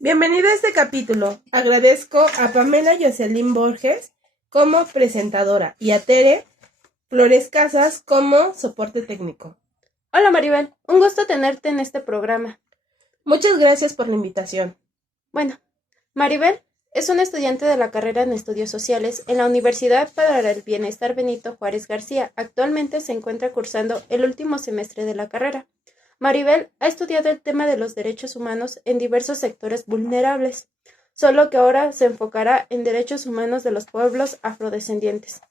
Bienvenido a este capítulo. Agradezco a Pamela Jocelyn Borges como presentadora y a Tere Flores Casas como soporte técnico. Hola Maribel, un gusto tenerte en este programa. Muchas gracias por la invitación. Bueno, Maribel es una estudiante de la carrera en Estudios Sociales en la Universidad para el Bienestar Benito Juárez García. Actualmente se encuentra cursando el último semestre de la carrera. Maribel ha estudiado el tema de los derechos humanos en diversos sectores vulnerables, solo que ahora se enfocará en derechos humanos de los pueblos afrodescendientes.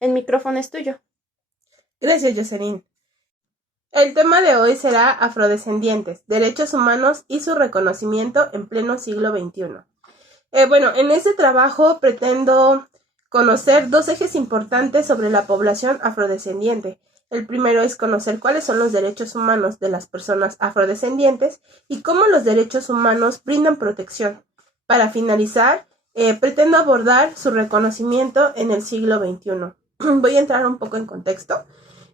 El micrófono es tuyo. Gracias, Jocelyn. El tema de hoy será afrodescendientes, derechos humanos y su reconocimiento en pleno siglo XXI. En este trabajo pretendo conocer dos ejes importantes sobre la población afrodescendiente. El primero es conocer cuáles son los derechos humanos de las personas afrodescendientes y cómo los derechos humanos brindan protección. Para finalizar, pretendo abordar su reconocimiento en el siglo XXI. Voy a entrar un poco en contexto.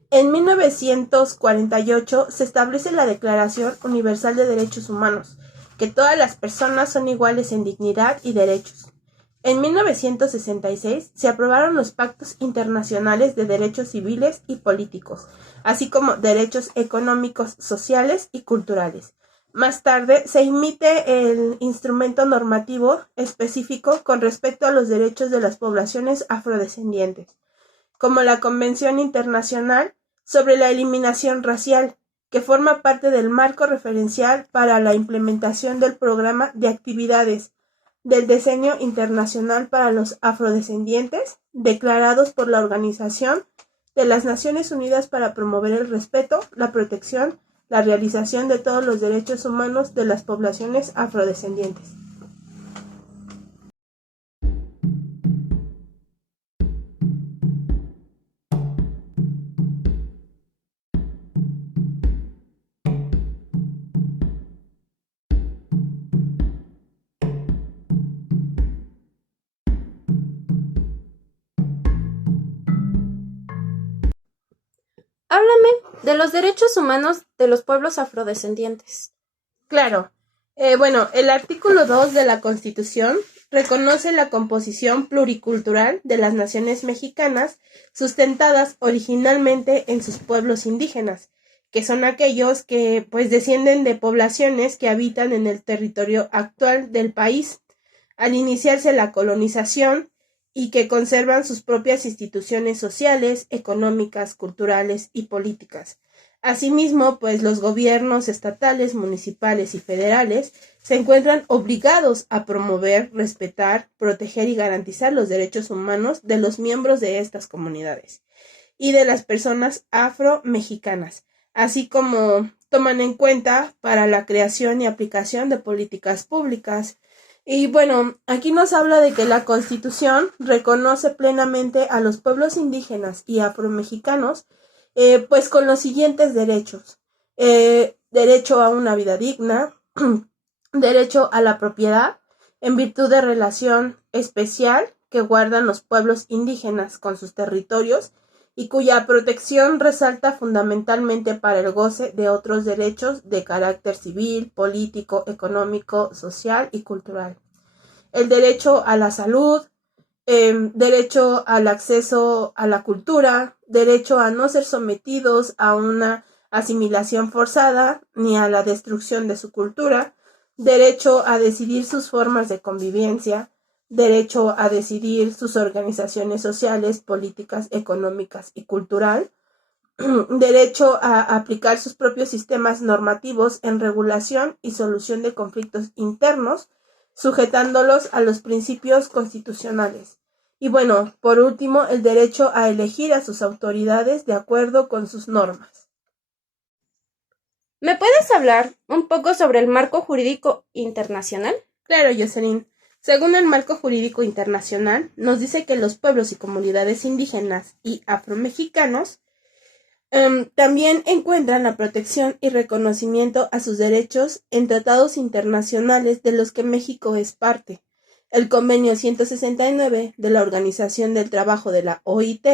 En 1948 se establece la Declaración Universal de Derechos Humanos, que todas las personas son iguales en dignidad y derechos. En 1966 se aprobaron los Pactos Internacionales de Derechos Civiles y Políticos, así como derechos económicos, sociales y culturales. Más tarde se emite el instrumento normativo específico con respecto a los derechos de las poblaciones afrodescendientes, como la Convención Internacional sobre la Eliminación Racial, que forma parte del marco referencial para la implementación del programa de actividades del Decenio Internacional para los Afrodescendientes, declarados por la Organización de las Naciones Unidas para promover el respeto, la protección, la realización de todos los derechos humanos de las poblaciones afrodescendientes. Háblame de los derechos humanos de los pueblos afrodescendientes. Claro. El artículo 2 de la Constitución reconoce la composición pluricultural de las naciones mexicanas sustentadas originalmente en sus pueblos indígenas, que son aquellos que descienden de poblaciones que habitan en el territorio actual del país al iniciarse la colonización y que conservan sus propias instituciones sociales, económicas, culturales y políticas. Asimismo, los gobiernos estatales, municipales y federales se encuentran obligados a promover, respetar, proteger y garantizar los derechos humanos de los miembros de estas comunidades y de las personas afro-mexicanas, así como toman en cuenta para la creación y aplicación de políticas públicas. Y aquí nos habla de que la Constitución reconoce plenamente a los pueblos indígenas y afromexicanos con los siguientes derechos. Derecho a una vida digna, derecho a la propiedad, en virtud de relación especial que guardan los pueblos indígenas con sus territorios y cuya protección resalta fundamentalmente para el goce de otros derechos de carácter civil, político, económico, social y cultural. El derecho a la salud, derecho al acceso a la cultura, derecho a no ser sometidos a una asimilación forzada ni a la destrucción de su cultura, derecho a decidir sus formas de convivencia, derecho a decidir sus organizaciones sociales, políticas, económicas y cultural, derecho a aplicar sus propios sistemas normativos en regulación y solución de conflictos internos, sujetándolos a los principios constitucionales. Y por último, el derecho a elegir a sus autoridades de acuerdo con sus normas. ¿Me puedes hablar un poco sobre el marco jurídico internacional? Claro, Jocelyn. Según el marco jurídico internacional, nos dice que los pueblos y comunidades indígenas y afromexicanos también encuentran la protección y reconocimiento a sus derechos en tratados internacionales de los que México es parte. El Convenio 169 de la Organización del Trabajo de la OIT,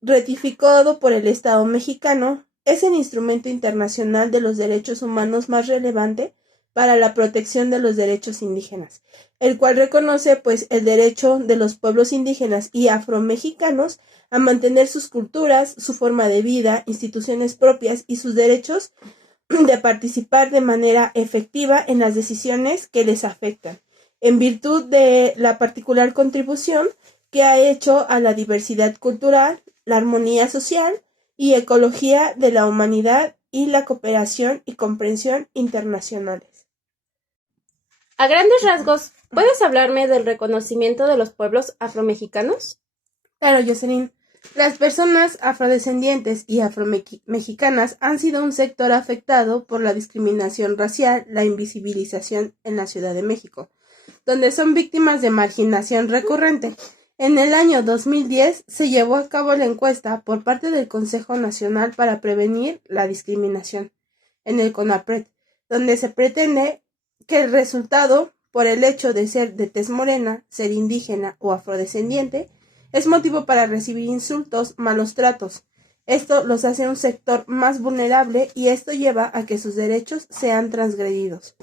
ratificado por el Estado mexicano, es el instrumento internacional de los derechos humanos más relevante para la protección de los derechos indígenas, el cual reconoce pues el derecho de los pueblos indígenas y afromexicanos a mantener sus culturas, su forma de vida, instituciones propias y sus derechos de participar de manera efectiva en las decisiones que les afectan, en virtud de la particular contribución que ha hecho a la diversidad cultural, la armonía social y ecología de la humanidad y la cooperación y comprensión internacionales. A grandes rasgos, ¿puedes hablarme del reconocimiento de los pueblos afromexicanos? Claro, Jocelyn. Las personas afrodescendientes y afromexicanas han sido un sector afectado por la discriminación racial, la invisibilización en la Ciudad de México, donde son víctimas de marginación recurrente. En el año 2010 se llevó a cabo la encuesta por parte del Consejo Nacional para Prevenir la Discriminación, en el CONAPRED, donde se pretende que el resultado, por el hecho de ser de tez morena, ser indígena o afrodescendiente, es motivo para recibir insultos, malos tratos. Esto los hace un sector más vulnerable y esto lleva a que sus derechos sean transgredidos.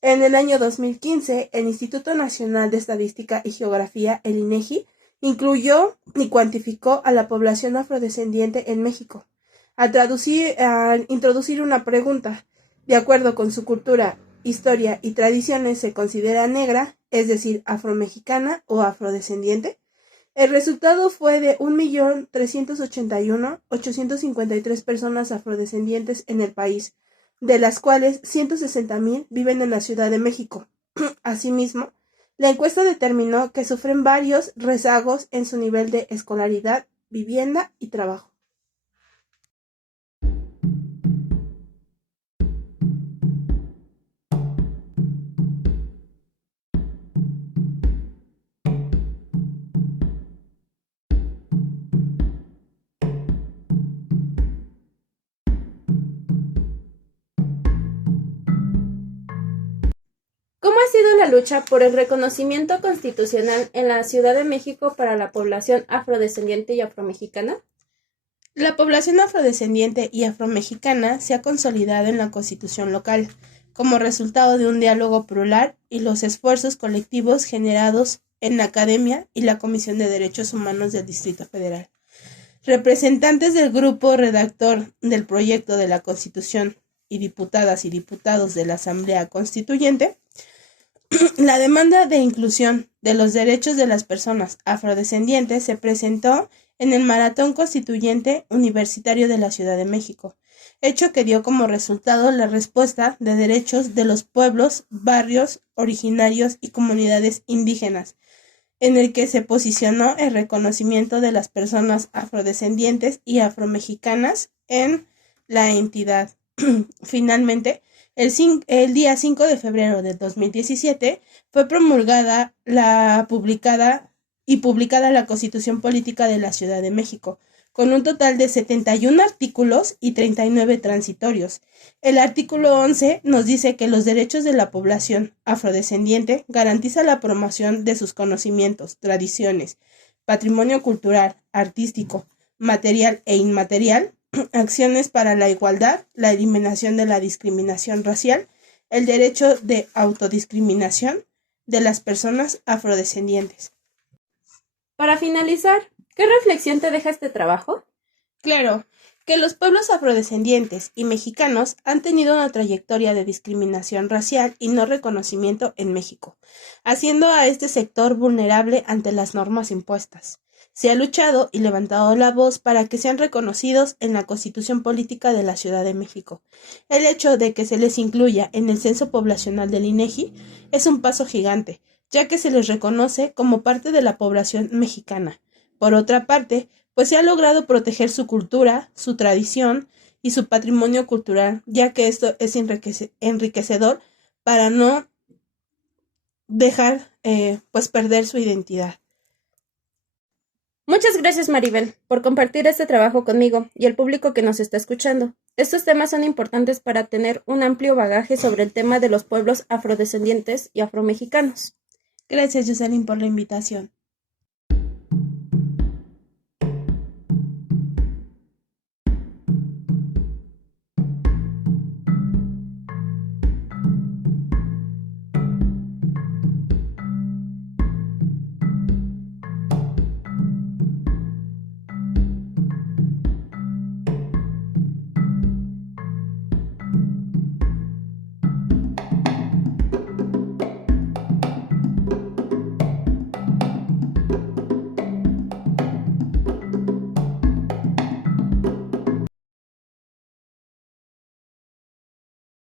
En el año 2015, el Instituto Nacional de Estadística y Geografía, el INEGI, incluyó y cuantificó a la población afrodescendiente en México. Al introducir una pregunta, de acuerdo con su cultura, historia y tradiciones, se considera negra, es decir, afromexicana o afrodescendiente. El resultado fue de 1.381.853 personas afrodescendientes en el país, de las cuales 160.000 viven en la Ciudad de México. Asimismo, la encuesta determinó que sufren varios rezagos en su nivel de escolaridad, vivienda y trabajo. ¿Cómo ha sido la lucha por el reconocimiento constitucional en la Ciudad de México para la población afrodescendiente y afromexicana? La población afrodescendiente y afromexicana se ha consolidado en la Constitución local, como resultado de un diálogo plural y los esfuerzos colectivos generados en la Academia y la Comisión de Derechos Humanos del Distrito Federal. Representantes del grupo redactor del proyecto de la Constitución y diputadas y diputados de la Asamblea Constituyente, la demanda de inclusión de los derechos de las personas afrodescendientes se presentó en el Maratón Constituyente Universitario de la Ciudad de México, hecho que dio como resultado la respuesta de derechos de los pueblos, barrios originarios y comunidades indígenas, en el que se posicionó el reconocimiento de las personas afrodescendientes y afromexicanas en la entidad. Finalmente, el día 5 de febrero de 2017 fue publicada la Constitución Política de la Ciudad de México, con un total de 71 artículos y 39 transitorios. El artículo 11 nos dice que los derechos de la población afrodescendiente garantiza la promoción de sus conocimientos, tradiciones, patrimonio cultural, artístico, material e inmaterial, acciones para la igualdad, la eliminación de la discriminación racial, el derecho de autodiscriminación de las personas afrodescendientes. Para finalizar, ¿qué reflexión te deja este trabajo? Claro, que los pueblos afrodescendientes y mexicanos han tenido una trayectoria de discriminación racial y no reconocimiento en México, haciendo a este sector vulnerable ante las normas impuestas. Se ha luchado y levantado la voz para que sean reconocidos en la Constitución Política de la Ciudad de México. El hecho de que se les incluya en el censo poblacional del INEGI es un paso gigante, ya que se les reconoce como parte de la población mexicana. Por otra parte, pues se ha logrado proteger su cultura, su tradición y su patrimonio cultural, ya que esto es enriquecedor para no dejar perder su identidad. Muchas gracias, Maribel, por compartir este trabajo conmigo y el público que nos está escuchando. Estos temas son importantes para tener un amplio bagaje sobre el tema de los pueblos afrodescendientes y afromexicanos. Gracias, Jocelyn, por la invitación.